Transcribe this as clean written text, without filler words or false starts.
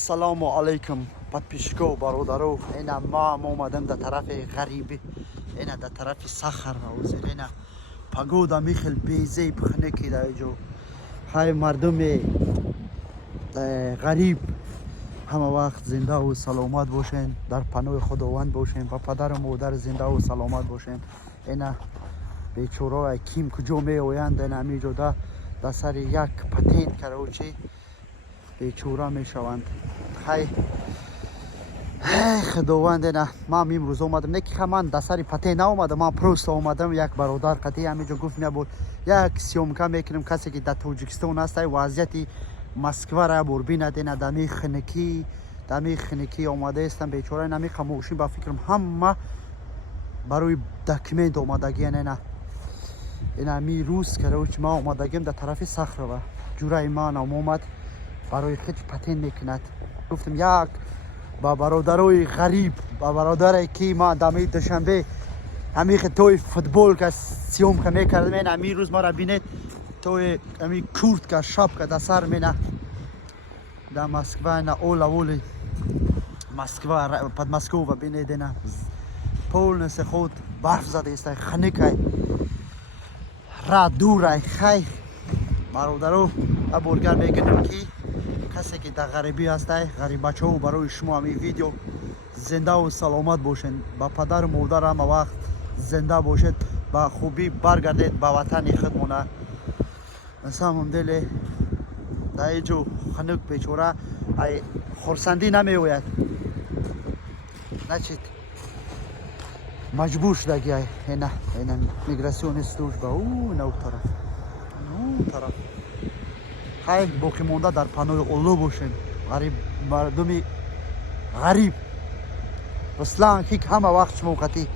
السلام علیکم подписчиков برادرو. اینا ما اومدم در طرف غریبی، اینا در طرف صخر و اینا پگودا میخل بیزی بخنه کی در جو های مردم غریب همه وقت زنده و سلامت باشین، در پناه خداوند باشین و پدر و مادر زنده و سلامت باشین. اینا بیچاره کیم کجا می آیند اینا می جدا در سر یک پتین کراوچی بیچاره می شوند. های خداوند نه ما امروز اومدم نه که من در سر پتین اومدم، من پروست اومدم. یک برادر قطعی همینجا گفت میبود یک سیومکا میکنم کسی که در تاجیکستان هست وضعیت مسکو را بربین دینا دمی خنکی اومده استم بیچاره نمی خاموشی با فکرم همه برای دکمنت اومدگی نه اینا می روز کروچ ما اومدگیم در طرف صخره و جورای ما نام اومد برای خیلی پتین میکند. گفتم یک با برادرای غریب با برادرای کی ما دمی دوشنبه همی توی فوتبال که سیوم که میکردم این همی روز ما را بینید توی همی کورت که شب که در سر مینه در مسکو نه اول مسکو مسکو و بینید نه پول نس خود برف زده است خنک را دور خی برادرو ابرگر میکنم کی کسی که در غریبی هسته غریب بچه ها برای شما همی ویدیو زنده و سلامت باشین، با پدر و مادر هم وقت زنده باشید، با خوبی برگردید به وطن خودمونه. مثلا هم دل در اینجا خنک بیچاره خورسندی نمی آید نچید مجبور شدگی اینا میگراسیون استوش با اون طرف خیلی باقی مونده در پناه الله باشین. مردمی غریب رسلان که همه وقت موقتی